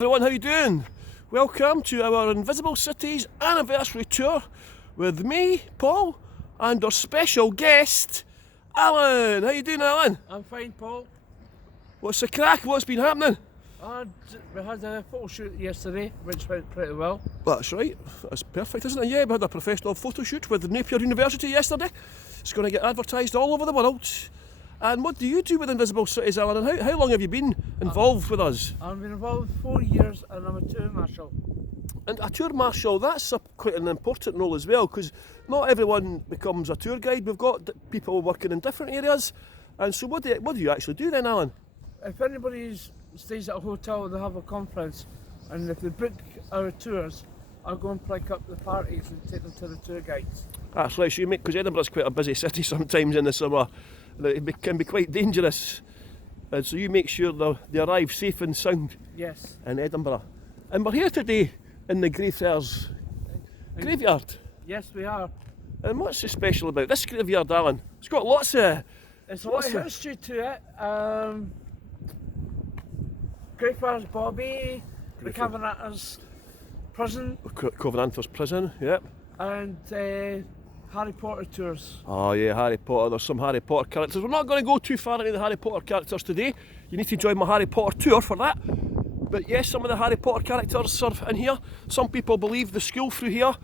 Everyone, how you doing? Welcome to our Invisible Cities anniversary tour with me, Paul, and our special guest, Alan. How you doing, Alan? I'm fine, Paul. What's the crack? What's been happening? We had a photo shoot yesterday, which went pretty well. That's right. That's perfect, isn't it? Yeah, we had a professional photo shoot with Napier University yesterday. It's going to get advertised all over the world. And what do you do with Invisible Cities, Alan? And how long have you been involved with us? I've been involved 4 years and I'm a tour marshal. And a tour marshal, that's quite an important role as well, because not everyone becomes a tour guide. We've got people working in different areas. And so what do you actually do then, Alan? If anybody stays at a hotel, they have a conference, and if they book our tours, I'll go and pick up the parties and take them to the tour guides. That's right, so you make, because Edinburgh's quite a busy city sometimes in the summer. It can be quite dangerous. And so you make sure they arrive safe and sound. Yes. In Edinburgh. And we're here today in the Greyfriars graveyard. Yes, we are. And what's so special about this graveyard, Alan? It's got lots of... There's a lot of history to it. Greyfriars Bobby, the Covenanters prison. Covenanters prison, yep. And Harry Potter tours. Oh yeah, Harry Potter. There's some Harry Potter characters. We're not going to go too far into the Harry Potter characters today. You need to join my Harry Potter tour for that. But yes, some of the Harry Potter characters are in here. Some people believe the school through here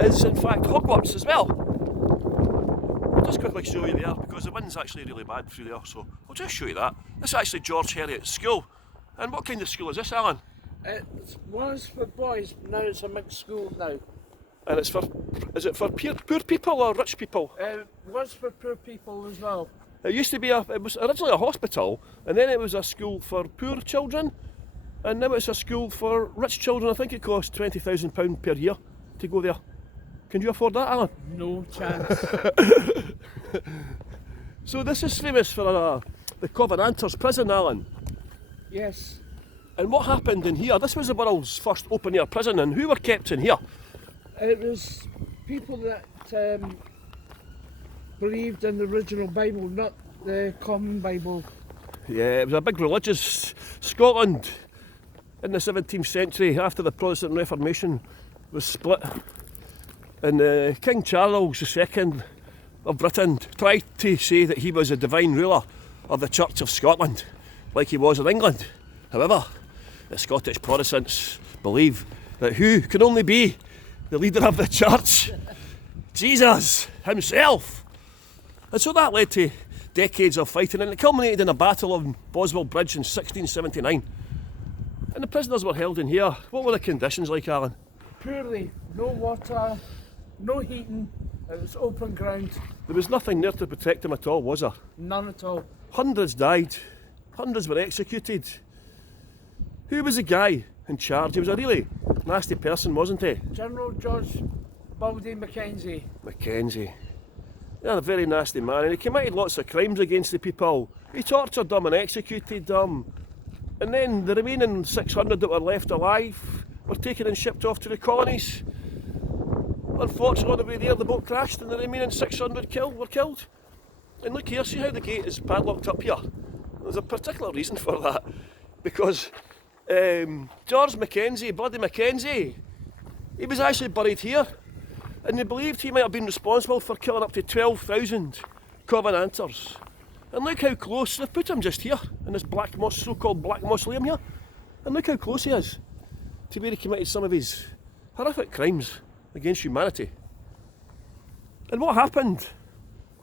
is in fact Hogwarts as well. I'll just quickly show you there because the wind's actually really bad through there, so I'll just show you that. This is actually George Heriot's school. And what kind of school is this, Alan? It was for boys, now it's a mixed school now. And it's for, is it for poor people or rich people? It was for poor people as well. It used to be it was originally a hospital, and then it was a school for poor children, and now it's a school for rich children. I think it costs £20,000 per year to go there. Can you afford that, Alan? No chance. So this is famous for the Covenanters prison, Alan. Yes. And what happened in here? This was the world's first open-air prison, and who were kept in here? It was people that believed in the original Bible, not the common Bible. Yeah, it was a big religious... Scotland in the 17th century, after the Protestant Reformation was split, and King Charles II of Britain tried to say that he was a divine ruler of the Church of Scotland, like he was in England. However, the Scottish Protestants believe that who can only be the leader of the church? Jesus himself. And so that led to decades of fighting, and it culminated in a battle on Boswell Bridge in 1679. And the prisoners were held in here. What were the conditions like, Alan? Poorly. No water, no heating, it was open ground. There was nothing there to protect them at all, was there? None at all. Hundreds died. Hundreds were executed. Who was the guy in charge? He was a really nasty person, wasn't he? General George Baldy Mackenzie. Mackenzie. Yeah, a very nasty man, and he committed lots of crimes against the people. He tortured them and executed them. And then the remaining 600 that were left alive were taken and shipped off to the colonies. Unfortunately, on the way there, the boat crashed and the remaining 600 were killed. And look here, see how the gate is padlocked up here? There's a particular reason for that. Because George Mackenzie, Bloody Mackenzie, he was actually buried here. And they believed he might have been responsible for killing up to 12,000 Covenanters. And look how close, they've put him just here, in this so-called black mausoleum here. And look how close he is to where he committed some of his horrific crimes against humanity. And what happened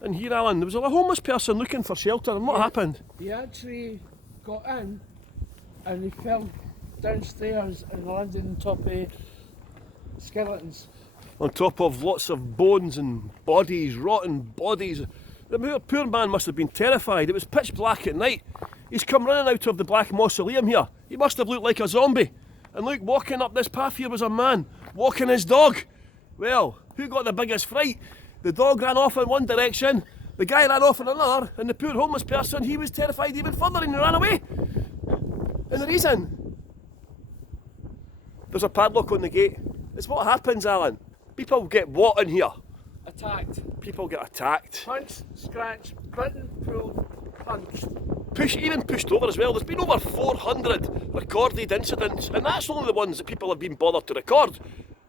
in here, Alan? There was a homeless person looking for shelter, and what happened? He actually got in and he fell downstairs and landed on top of skeletons. On top of lots of bones and bodies, rotten bodies. The poor man must have been terrified. It was pitch black at night. He's come running out of the black mausoleum here. He must have looked like a zombie. And look, walking up this path here was a man walking his dog. Well, who got the biggest fright? The dog ran off in one direction, the guy ran off in another, and the poor homeless person, he was terrified even further and he ran away. And the reason? There's a padlock on the gate. It's what happens, Alan. People get what in here? Attacked. People get attacked. Punched, scratched, bitten, pulled, punched. even pushed over as well. There's been over 400 recorded incidents, and that's only the ones that people have been bothered to record.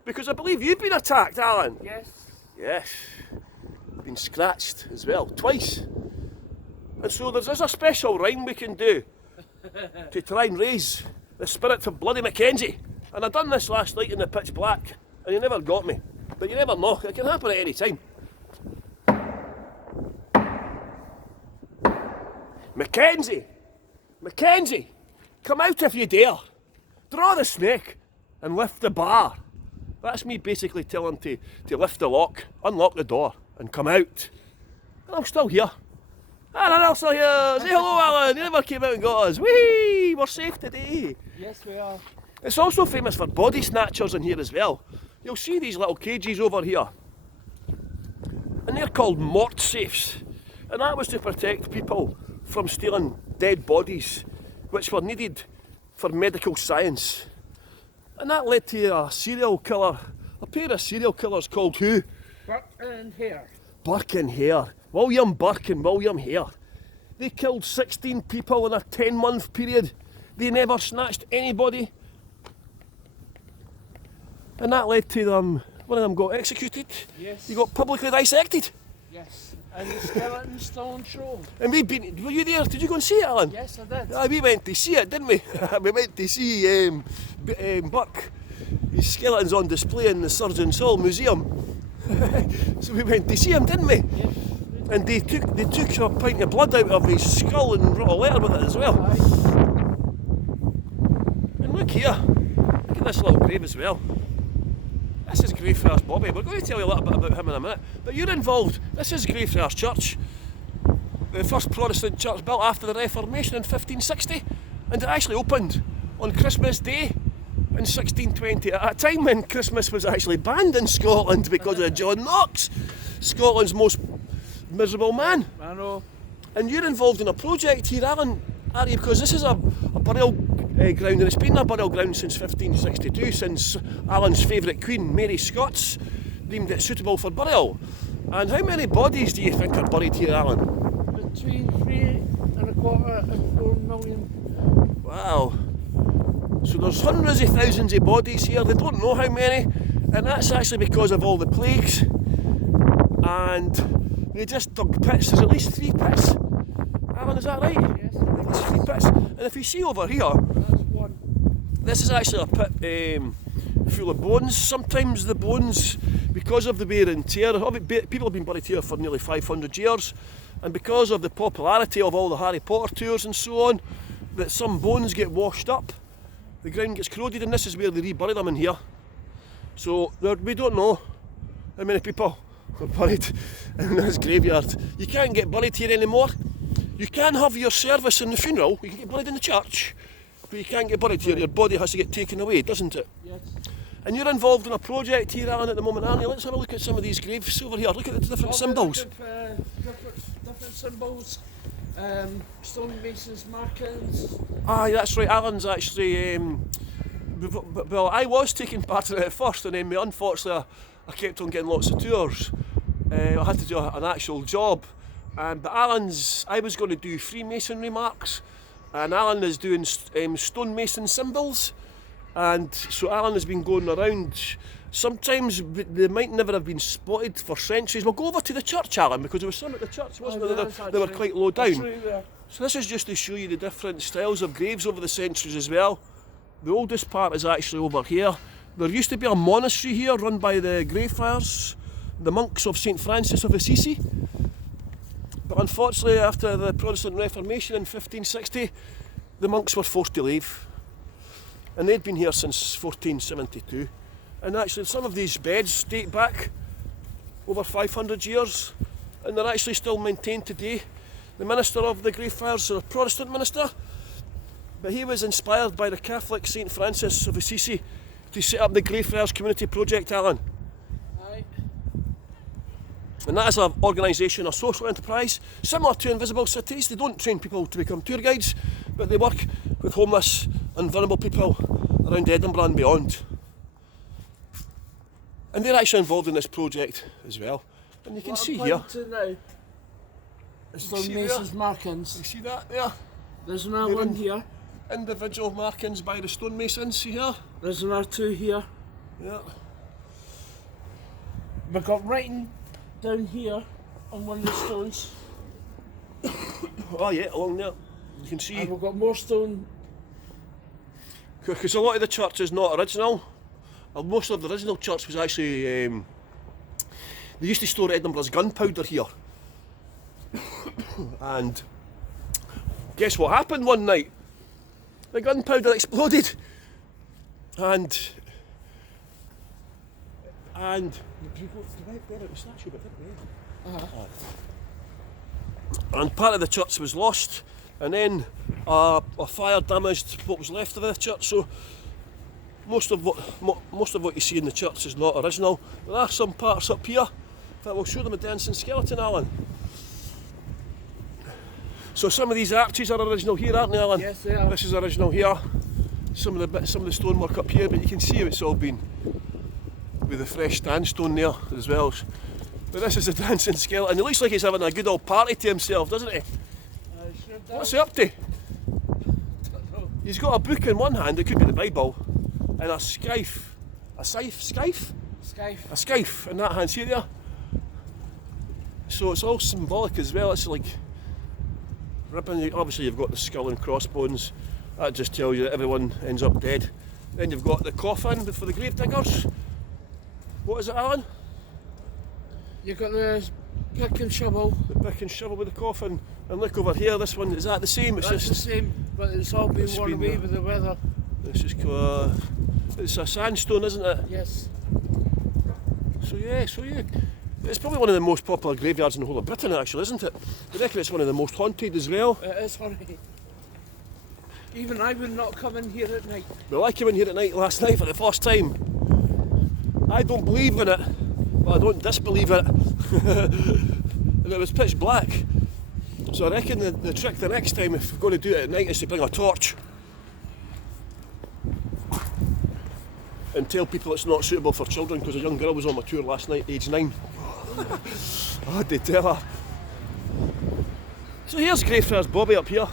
Because I believe you've been attacked, Alan. Yes. Yes. Been scratched as well, twice. And so there's a special rhyme we can do to try and raise the spirit of bloody Mackenzie. And I done this last night in the pitch black, and you never got me. But you never know, it can happen at any time. Mackenzie! Mackenzie! Come out if you dare! Draw the snake and lift the bar. That's me basically telling him to lift the lock, unlock the door, and come out. And I'm still here. And I'm still here. Say hello, Alan. You never came out and got us. Whee! We're safe today. Yes, we are. It's also famous for body snatchers in here as well. You'll see these little cages over here. And they're called Mort Safes. And that was to protect people from stealing dead bodies, which were needed for medical science. And that led to a serial killer, a pair of serial killers called who? Burke and Hare. Burke and Hare. William Burke and William Hare. They killed 16 people in a 10-month period. They never snatched anybody. And that led to them, one of them got executed. Yes. He got publicly dissected. Yes. And the skeleton's still on show. And we've been, were you there? Did you go and see it, Alan? Yes, I did. We went to see it, didn't we? We went to see Burke. His skeleton's on display in the Surgeons' Hall Museum. So we went to see him, didn't we? Yes. And they took a pint of blood out of his skull and wrote a letter with it as well. Aye. And look here, look at this little grave as well. This is Greyfriars Bobby. We're going to tell you a little bit about him in a minute. But you're involved. This is Greyfriars Church, the first Protestant church built after the Reformation in 1560, and it actually opened on Christmas Day in 1620, at a time when Christmas was actually banned in Scotland because of John Knox, Scotland's most miserable man. I know. And you're involved in a project here, Alan, are you? Because this is a burial ground, and it's been a burial ground since 1562, since Alan's favourite queen, Mary Scots, deemed it suitable for burial. And how many bodies do you think are buried here, Alan? Between 3.25 and 4 million. Wow. So there's hundreds of thousands of bodies here. They don't know how many, and that's actually because of all the plagues. And they just dug pits. There's at least 3 pits. Alan, is that right? Yes. At least 3 pits. And if you see over here, That's one. this is actually a pit full of bones. Sometimes the bones, because of the wear and tear, people have been buried here for nearly 500 years, and because of the popularity of all the Harry Potter tours and so on, that some bones get washed up, the ground gets corroded, and this is where they rebury them in here. So we don't know how many people are buried in this graveyard. You can't get buried here anymore. You can have your service in the funeral, you can get buried in the church, but you can't get buried here. Your body has to get taken away, doesn't it? Yes. And you're involved in a project here, Alan, at the moment, aren't you? Let's have a look at some of these graves over here. Look at the different symbols. Different symbols. Stonemasons markings. Aye, that's right. Alan's actually, well, I was taking part in it at first, and then unfortunately I kept on getting lots of tours. I had to do an actual job. But I was going to do Freemasonry marks, and Alan is doing stonemason symbols. And so Alan has been going around. Sometimes they might never have been spotted for centuries. We'll go over to the church, Alan, because there was some at the church, wasn't there? They were quite low down. So this is just to show you the different styles of graves over the centuries as well. The oldest part is actually over here. There used to be a monastery here run by the Greyfriars, the monks of St Francis of Assisi. But unfortunately, after the Protestant Reformation in 1560, the monks were forced to leave. And they'd been here since 1472. And actually some of these beds date back over 500 years, and they're actually still maintained today. The minister of the Greyfriars is a Protestant minister, but he was inspired by the Catholic St Francis of Assisi to set up the Greyfriars Community Project, Alan. Aye. And that is an organisation, a social enterprise, similar to Invisible Cities. They don't train people to become tour guides, but they work with homeless and vulnerable people around Edinburgh and beyond. And they're actually involved in this project as well. And you can see here. Stonemasons markings. You see that there? There's another one here. Individual markings by the stonemasons, see here? There's another two here. Yeah. We've got writing down here on one of the stones. Oh yeah, along there. You can see. And we've got more stone. Because a lot of the church is not original. Most of the original church was actually, they used to store Edinburgh's gunpowder here. And guess what happened one night? The gunpowder exploded. And part of the church was lost, and then a fire damaged what was left of the church. So most of what you see in the church is not original. There are some parts up here that will show them a dancing skeleton, Alan. So some of these arches are original here, aren't they, Alan? Yes, they are. This is original here. Some of the stonework up here, but you can see how it's all been with the fresh sandstone there as well. But this is a dancing skeleton. It looks like he's having a good old party to himself, doesn't he? Sure does. What's he up to? He's got a book in one hand, it could be the Bible, and a scythe. A scythe? Scythe. A scythe in that hand, see there? So it's all symbolic as well. It's like ripping. Obviously you've got the skull and crossbones. That just tells you that everyone ends up dead. Then you've got the coffin for the grave diggers. What is it, Alan? You've got the pick and shovel. The pick and shovel with the coffin. And look over here, this one, is that the same? It's That's the same, but it's all been worn away with the weather. This is it's a sandstone, isn't it? Yes. So yeah, it's probably one of the most popular graveyards in the whole of Britain, actually, isn't it? I reckon it's one of the most haunted as well. It is haunted. Even I would not come in here at night. Well, I came in here at night last night for the first time. I don't believe in it, but I don't disbelieve it. And it was pitch black. So I reckon the trick the next time, if we're going to do it at night, is to bring a torch. And tell people it's not suitable for children, because a young girl was on my tour last night, age 9. I did tell her. So here's Greyfriars Bobby up here.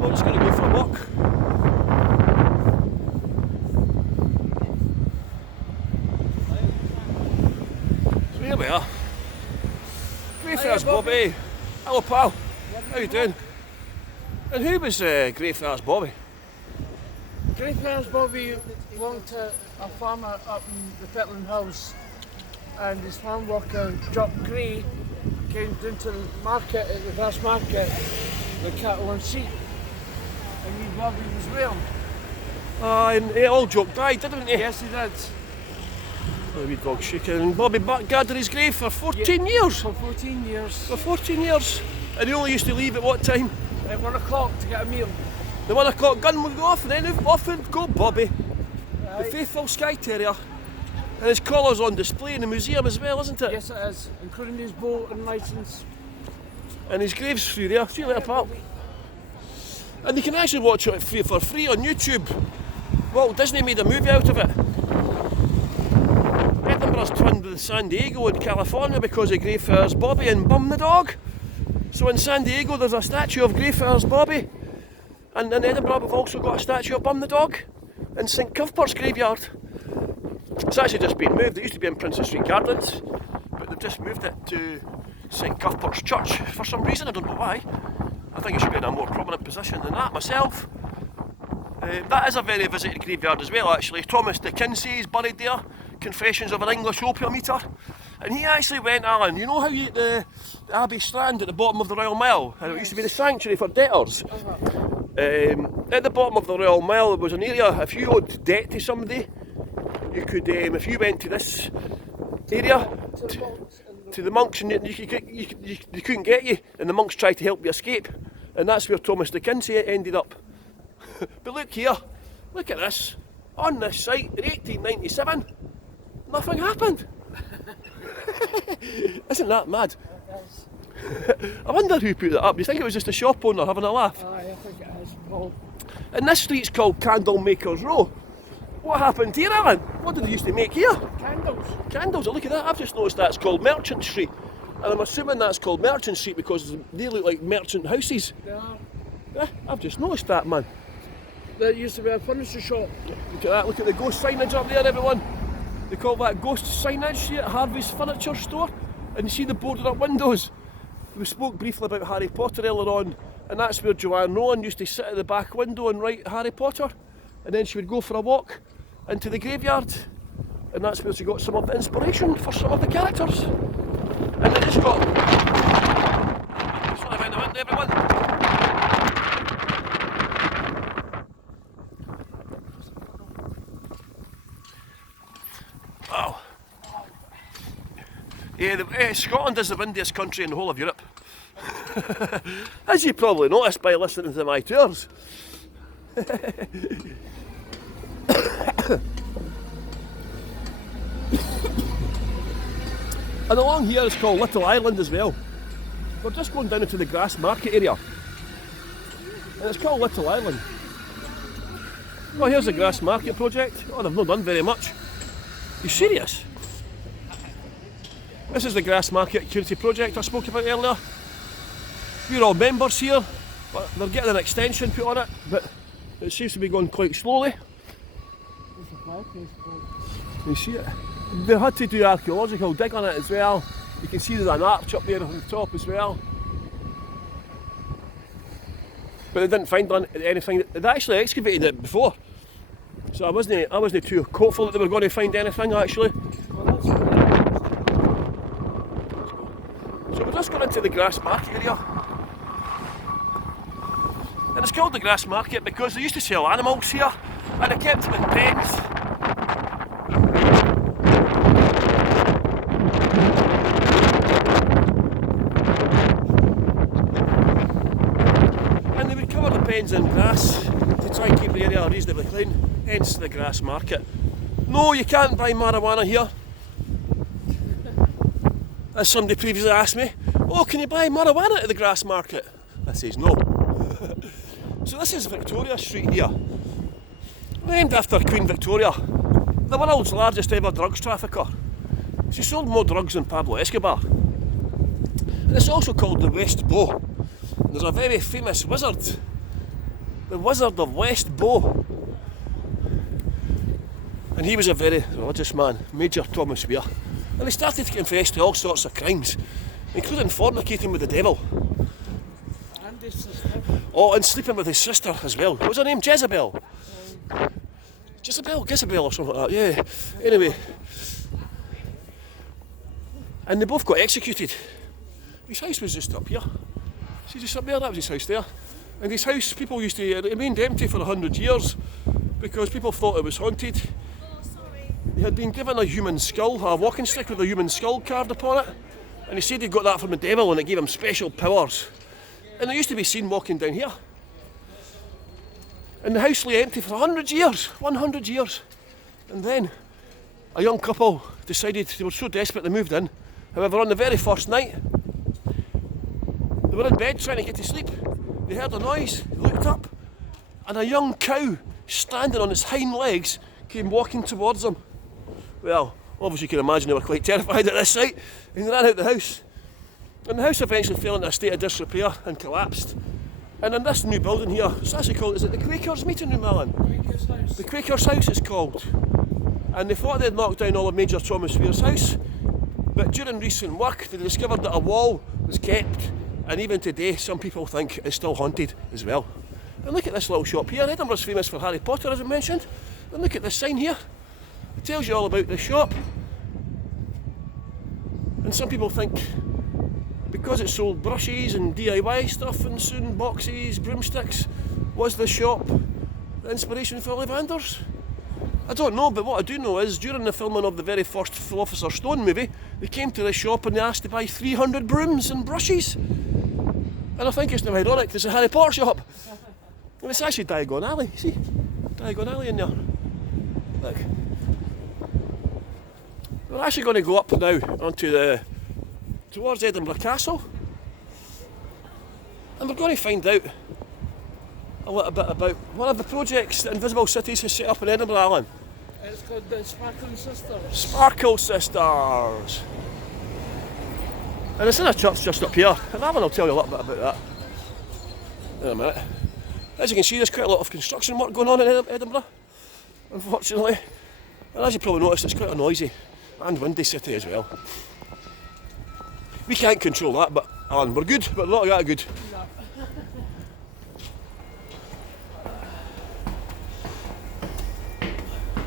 We're just going to go for a walk. So here we are. Greyfriars Bobby. Hello pal. How you doing? And who was Greyfriars Bobby? Greyfriars Bobby belonged to a farmer up in the Petland Hills, and his farm worker, Jock Gray, came down to the market at the grass market with cattle and sheep, and wee Bobby was with him. And old Jock died, didn't he? Yes, he did. The wee dog shaking. And Bobby guarded his grave for 14 years. For 14 years. For 14 years. And he only used to leave at what time? At 1 o'clock to get a meal. The 1 o'clock gun would go off, and then off would go Bobby. Right. The faithful Skye Terrier. And his collar's on display in the museum as well, isn't it? Yes, it is, including his boat and licence. And his grave's through there. See you later, pal. And you can actually watch it for free on YouTube. Walt Disney made a movie out of it. Edinburgh's twinned with San Diego in California because of Greyfriars Bobby and Bum the dog. So in San Diego there's a statue of Greyfriars Bobby. And in Edinburgh we've also got a statue of Bum the dog in St Cuthbert's graveyard. It's actually just been moved. It used to be in Princess Street Gardens, but they've just moved it to St Cuthbert's Church for some reason. I don't know why. I think it should be in a more prominent position than that myself. That is a very visited graveyard as well, actually. Thomas Dickinson is buried there. Confessions of an English Opium Eater. And he actually went, Alan, you know how the Abbey Strand at the bottom of the Royal Mile, and it used to be the sanctuary for debtors. At the bottom of the Royal Mile there was an area, if you owed debt to somebody, you could, if you went to this area, to the monks, and they couldn't get you, and the monks tried to help you escape, and that's where Thomas Dickinson ended up. But look here, look at this, on this site in 1897, nothing happened. Isn't that mad? I wonder who put that up. Do you think it was just a shop owner having a laugh? Aye, I think it is, Paul. And this street's called Candlemakers Row. What happened here, Alan? What did they used to make here? Candles. Candles, look at that. I've just noticed that's called Merchant Street. And I'm assuming that's called Merchant Street because they look like merchant houses. They are. Yeah, I've just noticed that, man. There used to be a furniture shop. Look at that, look at the ghost signage up there, everyone. They call that ghost signage here at Harvey's Furniture Store. And you see the boarded up windows. We spoke briefly about Harry Potter earlier on, and that's where Joanne Rowland used to sit at the back window and write Harry Potter. And then she would go for a walk into the graveyard. And that's where she got some of the inspiration for some of the characters. And they just got... Just want to find the window, everyone. Wow. Yeah, Scotland is the windiest country in the whole of Europe. As you probably noticed by listening to my tours. And along here is called Little Ireland as well. We're just going down into the Grass Market area. And it's called Little Ireland. Oh, here's the Grass Market project. Oh, they've not done very much. You serious? This is the Grass Market Security project I spoke about earlier. We're all members here, but they're getting an extension put on it, but it seems to be going quite slowly. You see it? They had to do archaeological dig on it as well. You can see there's an arch up there on the top as well. But they didn't find anything. They'd actually excavated it before. So I wasn't too hopeful that they were going to find anything actually. So we're just going into the Grass Market area. And it's called the Grass Market because they used to sell animals here and they kept them in pens. And they would cover the pens in grass to try and keep the area reasonably clean, hence the Grass Market. No, you can't buy marijuana here. As somebody previously asked me, oh, can you buy marijuana at the Grass Market? I says no. So this is Victoria Street here, named after Queen Victoria, the world's largest ever drugs trafficker. She sold more drugs than Pablo Escobar. And it's also called the West Bow. There's a very famous wizard, the Wizard of West Bow. And he was a very religious man, Major Thomas Weir. And he started to confess to all sorts of crimes, including fornicating with the devil. And his sister. Oh, and sleeping with his sister as well. What was her name? Jezebel? Jezebel or something like that, yeah. Anyway. And they both got executed. His house was just up here. See, just up there, that was his house there. And his house, people used to, it remained empty for 100 years because people thought it was haunted. He had been given a human skull, a walking stick with a human skull carved upon it. And he said he'd got that from the devil and it gave him special powers. And they used to be seen walking down here. And the house lay empty for 100 years, 100 years. And then a young couple decided they were so desperate they moved in. However, on the very first night, they were in bed trying to get to sleep. They heard a noise, they looked up, and a young cow standing on its hind legs came walking towards them. Well, obviously you can imagine they were quite terrified at this sight, and they ran out the house. And the house eventually fell into a state of disrepair and collapsed. And in this new building here, it's actually called, is it the Quakers meeting room, Alan? Quaker's house. The Quakers house is called. And they thought they'd knocked down all of Major Thomas Weir's house, but during recent work they discovered that a wall was kept, and even today some people think it's still haunted as well. And look at this little shop here. Edinburgh's famous for Harry Potter, as I mentioned. And look at this sign here. It tells you all about the shop. And some people think because it sold brushes and DIY stuff and soon boxes, broomsticks, was the shop the inspiration for Ollivanders? I don't know, but what I do know is during the filming of the very first Philosopher's Stone movie, they came to this shop and they asked to buy 300 brooms and brushes. And I think it's now ironic, there's a Harry Potter shop. And it's actually Diagon Alley, see? Diagon Alley in there. Look. We're actually going to go up now onto towards Edinburgh Castle. And we're going to find out a little bit about one of the projects that Invisible Cities has set up in Edinburgh, Alan. It's called the Sparkling Sisters. Sparkle Sisters. And it's in a church just up here, and Alan will tell you a little bit about that in a minute. As you can see, there's quite a lot of construction work going on in Edinburgh, unfortunately. And as you probably noticed, it's quite a noisy and windy city as well. We can't control that, but Alan, we're good, but not that good.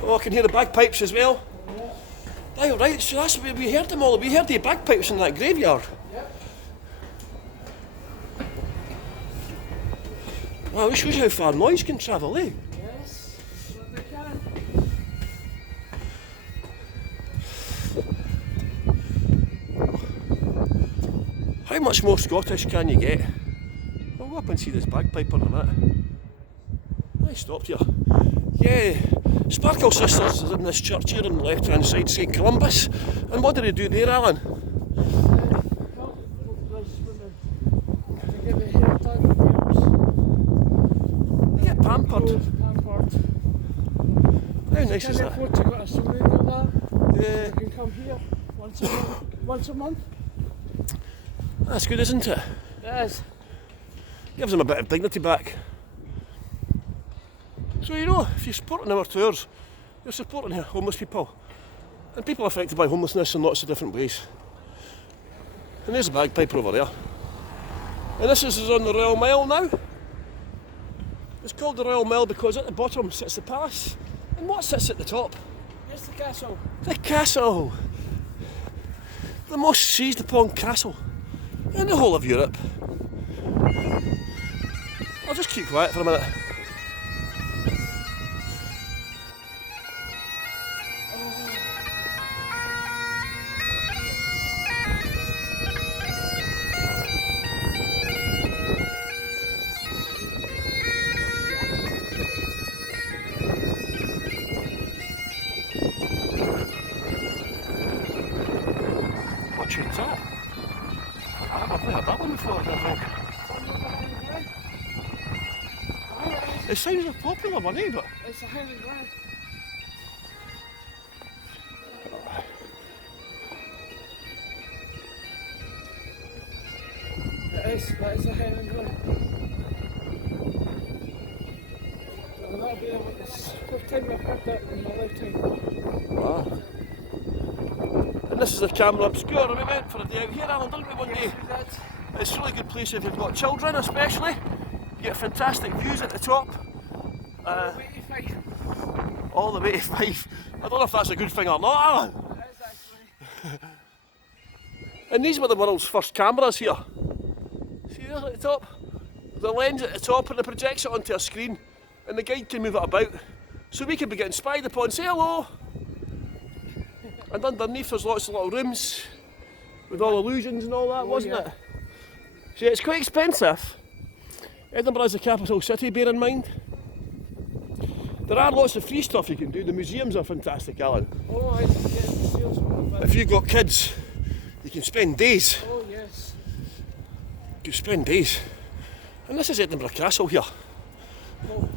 Oh, I can hear the bagpipes as well. Aye, right, so that's where we heard them all. We heard the bagpipes in that graveyard. Yep. Wow, it shows you how far noise can travel, eh? Yes, they can. How much more Scottish can you get? We'll go up and see this bagpiper in a minute. I stopped here. Yeah, Sparkle Sisters is in this church here on the left hand side, St Columbus. And what do they do there, Alan? They get their hair done, They get pampered. pampered. How nice is Can that? afford to go to somewhere like that? Yeah, You can come here once a month. that's good, isn't it? Yes. Gives them a bit of dignity back. So you know, if you're supporting our tours, you're supporting homeless people. And people affected by homelessness in lots of different ways. And there's a bagpiper over there. And this is on the Royal Mile now. It's called the Royal Mile because at the bottom sits the palace. And what sits at the top? Here's the castle. The castle! The most seized upon castle in the whole of Europe. I'll just keep quiet for a minute. What tune's that? I've never heard that one before, I don't think. It sounds a popular one, eh? But It's a Highland Grand. That is a Highland Grand. Well, that'll be the first time I've heard that in my lifetime. wow. And this is the Camera Obscura. We went for a day out here, Alan, didn't we, one day? That's It's a really good place if you've got children, especially. You get fantastic views at the top. All the way to Fife. I don't know if that's a good thing or not, Alan. It is actually. And these were the world's first cameras here. See there at the top? The lens at the top and it projects it onto a screen and the guide can move it about. So we can be getting spied upon, say hello. And underneath there's lots of little rooms with all illusions and all that, wasn't it? See, it's quite expensive. Edinburgh is the capital city, bear in mind. There are lots of free stuff you can do. The museums are fantastic, Alan. Oh, I used to get in the sales from it. If you've got kids, you can spend days. Oh, yes. You spend days. And this is Edinburgh Castle here. Oh.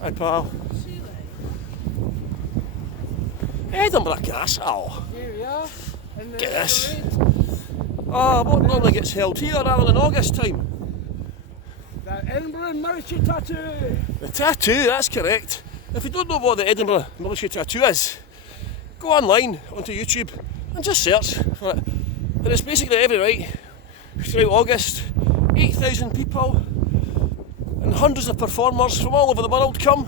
Hi, pal. Edinburgh Castle. Here we are. In the Get this. parade. Ah, what normally gets held here, Alan, in August time? The Edinburgh Military Tattoo. The tattoo, that's correct. If you don't know what the Edinburgh Military Tattoo is, go online onto YouTube and just search for it. And it's basically every night throughout August, 8,000 people and hundreds of performers from all over the world come.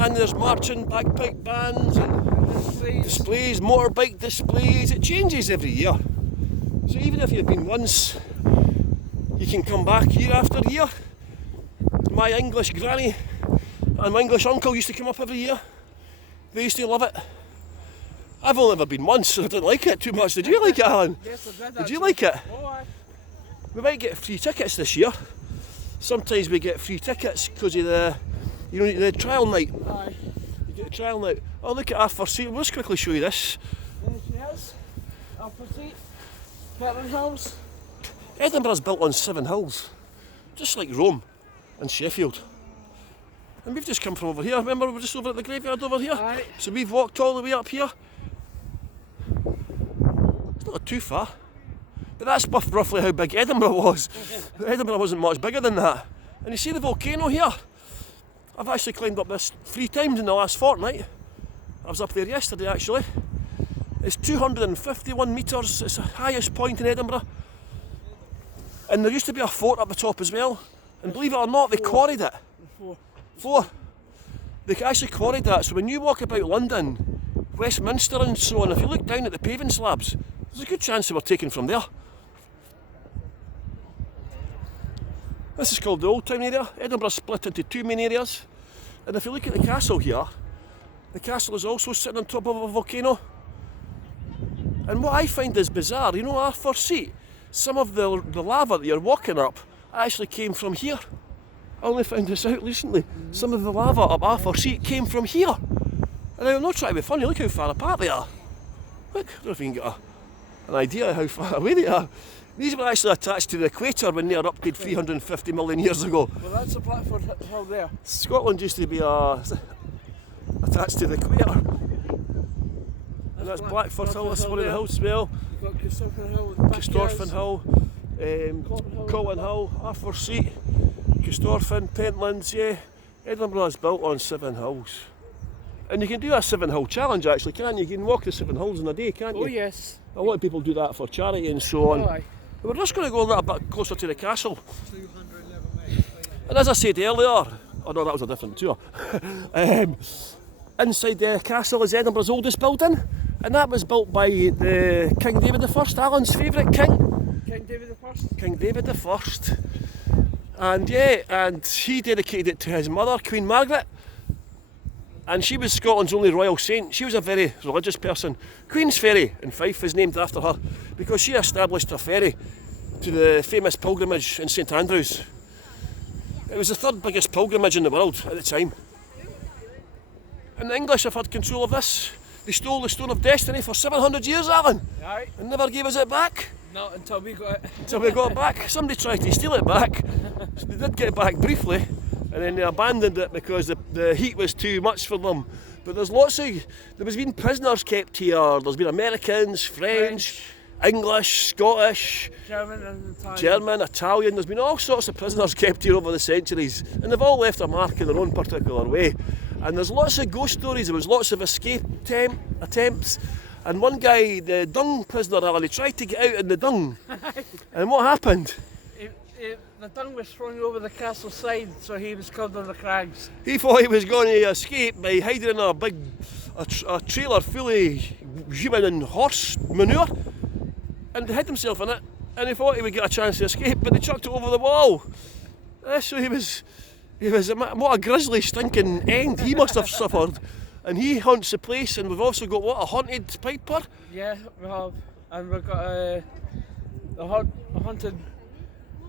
And there's marching, bagpipe bands and displays, motorbike displays. It changes every year. So even if you've been once, you can come back year after year. My English granny and my English uncle used to come up every year. They used to love it. I've only ever been once, so I didn't like it too much. Did you like it, Alan? Yes, I did. Did you like it? Oh, aye. We might get free tickets this year. Sometimes we get free tickets because of the trial night. Aye. You get a trial night. Oh, look at our first seat. We'll just quickly show you this. There she is. Upper seat. Petland Hills. Edinburgh's built on 7 hills, just like Rome and Sheffield. And we've just come from over here. Remember, we were just over at the graveyard over here? Aye. So we've walked all the way up here. It's not too far. But that's roughly how big Edinburgh was. Edinburgh wasn't much bigger than that. And you see the volcano here? I've actually climbed up this 3 times in the last fortnight. I was up there yesterday actually. It's 251 metres, it's the highest point in Edinburgh. And there used to be a fort up the top as well. And believe it or not, they quarried it. Four. They actually quarried that, so when you walk about London, Westminster and so on, if you look down at the paving slabs, there's a good chance they were taken from there. This is called the Old Town area. Edinburgh's split into 2 main areas. And if you look at the castle here, the castle is also sitting on top of a volcano. And what I find is bizarre, you know, our first seat, some of the lava that you're walking up actually came from here. I only found this out recently. Some of the lava up our first seat came from here. And I'm not trying to be funny, look how far apart they are. Look, I don't know if you can get an idea how far away they are. These were actually attached to the equator when they erupted 350 million years ago. Well, that's a Blackford Hill there. Scotland used to be attached to the equator. And that's Blackford Hill, that's one of the hills as well. You've got Christopher Hill, with Castorphin Hill, Colin Hill, Arthur Seat, Castorphin, Pentlands, yeah. Edinburgh is built on 7 hills. And you can do a 7-hill challenge actually, can't you? You can walk the 7 hills in a day, can't you? Oh yes. A lot of people do that for charity and so on. Oh, aye. But we're just going to go a little bit closer to the castle. And as I said earlier, oh no, that was a different tour. Inside the castle is Edinburgh's oldest building, and that was built by the King David I, Alan's favourite king. King David I. King David I. And yeah, and he dedicated it to his mother, Queen Margaret. And she was Scotland's only royal saint. She was a very religious person. Queen's Ferry in Fife is named after her because she established a ferry to the famous pilgrimage in St Andrews. It was the 3rd biggest pilgrimage in the world at the time. And the English have had control of this. They stole the Stone of Destiny for 700 years, Alan, Aye. and never gave us it back. Not until we got it. Until we got it back. Somebody tried to steal it back. So they did get it back briefly, and then they abandoned it because the heat was too much for them. But there's been prisoners kept here. There's been Americans, French, English, Scottish, German, Italian. There's been all sorts of prisoners kept here over the centuries, and they've all left a mark in their own particular way. And there's lots of ghost stories. There was lots of escape attempts. And one guy, the dung prisoner, Alan, he tried to get out in the dung. And what happened? The dung was thrown over the castle side, so he was killed on the crags. He thought he was going to escape by hiding in a trailer full of human and horse manure, and hid himself in it. And he thought he would get a chance to escape, but they chucked it over the wall. So he was what a grisly, stinking end he must have suffered. And he haunts the place, and we've also got a haunted piper. Yeah, we have, and we've got a haunted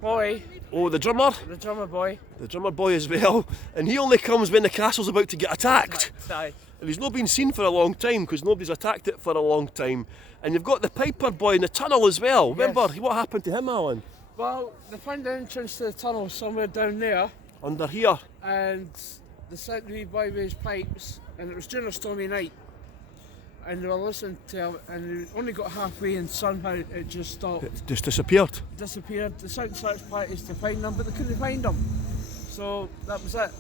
boy. Oh, the drummer. The drummer boy. The drummer boy as well. And he only comes when the castle's about to get attacked. Aye. And he's not been seen for a long time because nobody's attacked it for a long time. And you've got the piper boy in the tunnel as well. Yes. Remember what happened to him, Alan? Well, they found the entrance to the tunnel somewhere down there. Under here. And they sent the wee boy with his pipes, and it was during a stormy night. And they were listening to him, and they only got halfway, and somehow it just stopped. It just disappeared. Disappeared. They sent search parties to find them, but they couldn't find them. So that was it.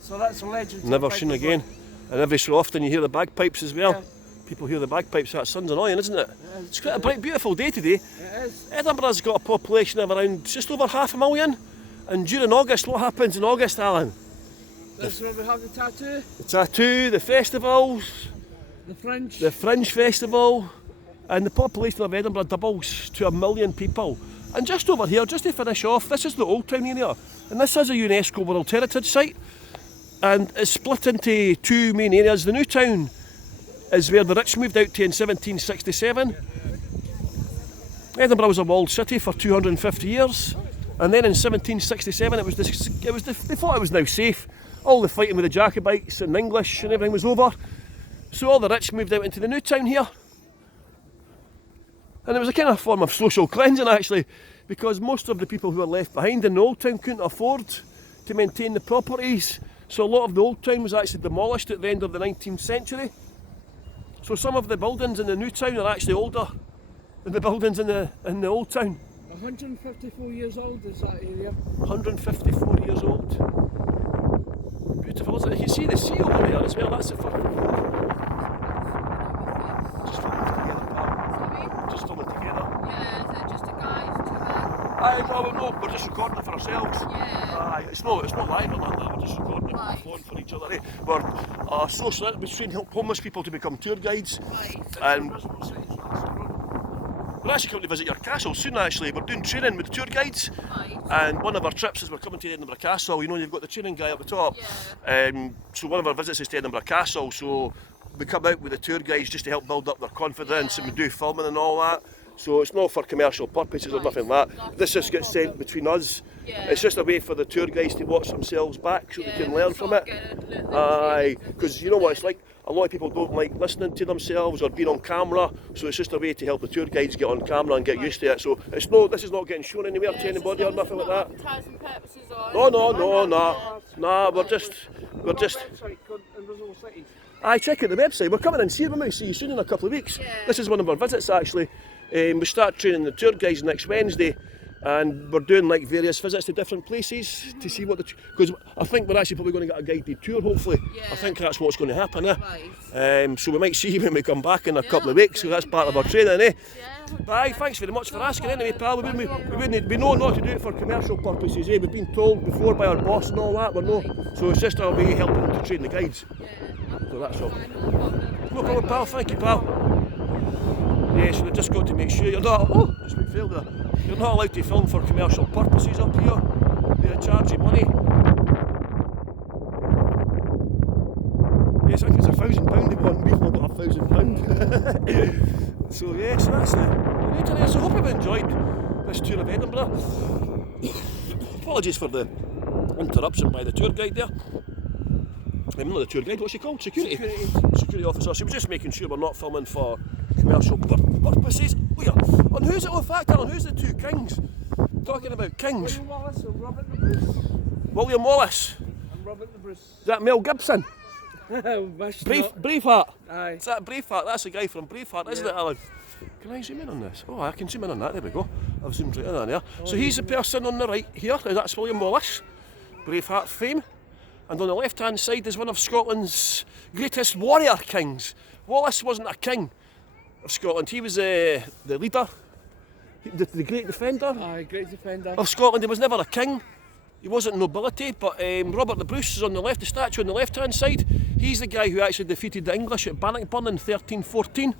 So that's a legend. Never seen again. And every so often you hear the bagpipes as well. Yeah. People hear the bagpipes, that sun's annoying, isn't it? It is. It's quite a bright, beautiful day today. It is. Edinburgh's got a population of around just over 500,000. And during August, what happens in August, Alan? That's where we have the tattoo, The tattoo, the festivals, the Fringe Festival, and the population of Edinburgh doubles to 1 million people. And just over here, just to finish off, this is the Old Town area, and this is a UNESCO World Heritage Site, and it's split into 2 main areas. The New Town is where the rich moved out to in 1767. Edinburgh was a walled city for 250 years, and then in 1767 they thought it was now safe. All the fighting with the Jacobites and English and everything was over. So all the rich moved out into the New Town here. And it was a kind of form of social cleansing actually, because most of the people who were left behind in the Old Town couldn't afford to maintain the properties. So a lot of the old town was actually demolished at the end of the 19th century. So some of the buildings in the new town are actually older than the buildings in the old town. 154 years old is that area. 154 years old. Beautiful, isn't it? You can see the sea over there as well, that's the fun. Just filming together, pal. Just filming together. Yeah, is it just a guys, two men? Aye, no, we're just recording it for ourselves. Yeah. Aye, it's not live or nothing like that, we're just recording it Right. for fun for each other. Eh? We're social, we train homeless people to become tour guides. Right. And we're actually coming to visit your castle soon actually. We're doing training with the tour guides. Right. And one of our trips is we're coming to Edinburgh Castle. You know, you've got the training guy up the top. Yeah. So one of our visits is to Edinburgh Castle. So we come out with the tour guides just to help build up their confidence, and we do filming and all that. So it's not for commercial purposes or nothing like that. This just gets sent between us. Yeah. It's just a way for the tour guides to watch themselves back so they can learn from it. Aye, because you know what it's like. A lot of people don't like listening to themselves or being on camera, so it's just a way to help the tour guides get on camera and get used to it. So it's this is not getting shown anywhere to anybody or nothing like that. Advertising purposes or No, we're just. Website called Invisible Cities. Aye, check out the website. We're coming in, we might see you soon in a couple of weeks. Yeah. This is one of our visits actually. We start training the tour guides next Wednesday, and we're doing like various visits to different places to see what because I think we're actually probably going to get a guided tour hopefully. Yeah. I think that's what's going to happen. Right. So we might see you when we come back in a couple of weeks, so that's part of our training. Yeah. Aye, thanks very much for asking anyway, pal. We know not to do it for commercial purposes. We've been told before by our boss and all that. So it's just a way helping to train the guides. Yeah. So that's all. No No problem, pal. Thank you, pal. Yeah, so we've just got to make sure you're not. Oh, just went failed there. You're not allowed to film for commercial purposes up here. They charge you money. Yes, I think it's £1,000 one. We've not got £1,000. So yes, that's the nature there. So I hope you've enjoyed this tour of Edinburgh. Apologies for the interruption by the tour guide there. Not the tour guide, what's she called? Security officer. So we're just making sure we're not filming for commercial purposes. Oh yeah. And who's it? In fact, Alan, who's the two kings? Talking about kings. William Wallace and Robert the Bruce. William Wallace. And Robert the Bruce. Is that Mel Gibson? Braveheart. Aye. Is that Braveheart? That's the guy from Braveheart, isn't it, Alan? Can I zoom in on this? Oh, I can zoom in on that. There we go. I've zoomed right in on there. So he's the person on the right here. That's William Wallace. Braveheart fame. And on the left-hand side is one of Scotland's greatest warrior kings. Wallace wasn't a king of Scotland. He was the leader, the great defender Aye, great defender. of Scotland. He was never a king. He wasn't nobility, but Robert the Bruce is on the left, the statue on the left-hand side. He's the guy who actually defeated the English at Bannockburn in 1314.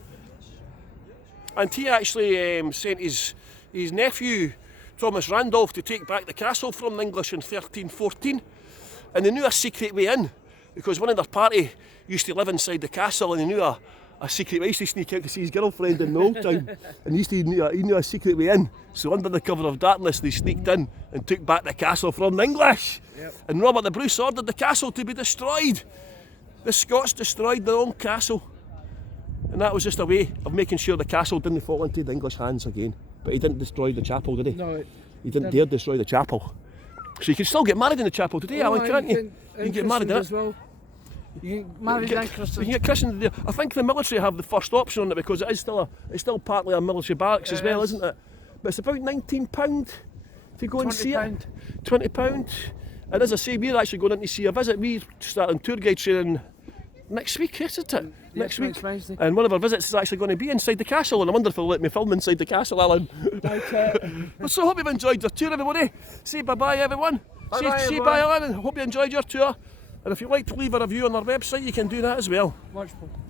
And he actually sent his nephew, Thomas Randolph, to take back the castle from the English in 1314. And they knew a secret way in, because one of their party used to live inside the castle, and they knew a secret way. He used to sneak out to see his girlfriend in the old town, and he knew a secret way in. So under the cover of darkness, they sneaked in and took back the castle from the English. Yep. And Robert the Bruce ordered the castle to be destroyed. The Scots destroyed their own castle, and that was just a way of making sure the castle didn't fall into the English hands again. But he didn't destroy the chapel, did he? No, He didn't dare destroy the chapel. So you can still get married in the chapel today, Alan, can't you? You can get married in it. as well. You can marry and You christened. can get christened there. I think the military have the first option on it because it's still partly a military barracks as well, isn't it? But it's about £19 to go and see it. £20. And as I say, we're actually going in to see a visit. We're starting tour guide training next week, isn't it? Next week. Next Wednesday. And one of our visits is actually going to be inside the castle, and I wonder if they'll let me film inside the castle, Alan. So I hope you've enjoyed your tour, everybody. Say bye-bye, everyone. Say bye, Alan, and hope you enjoyed your tour. And if you'd like to leave a review on our website, you can do that as well. Watch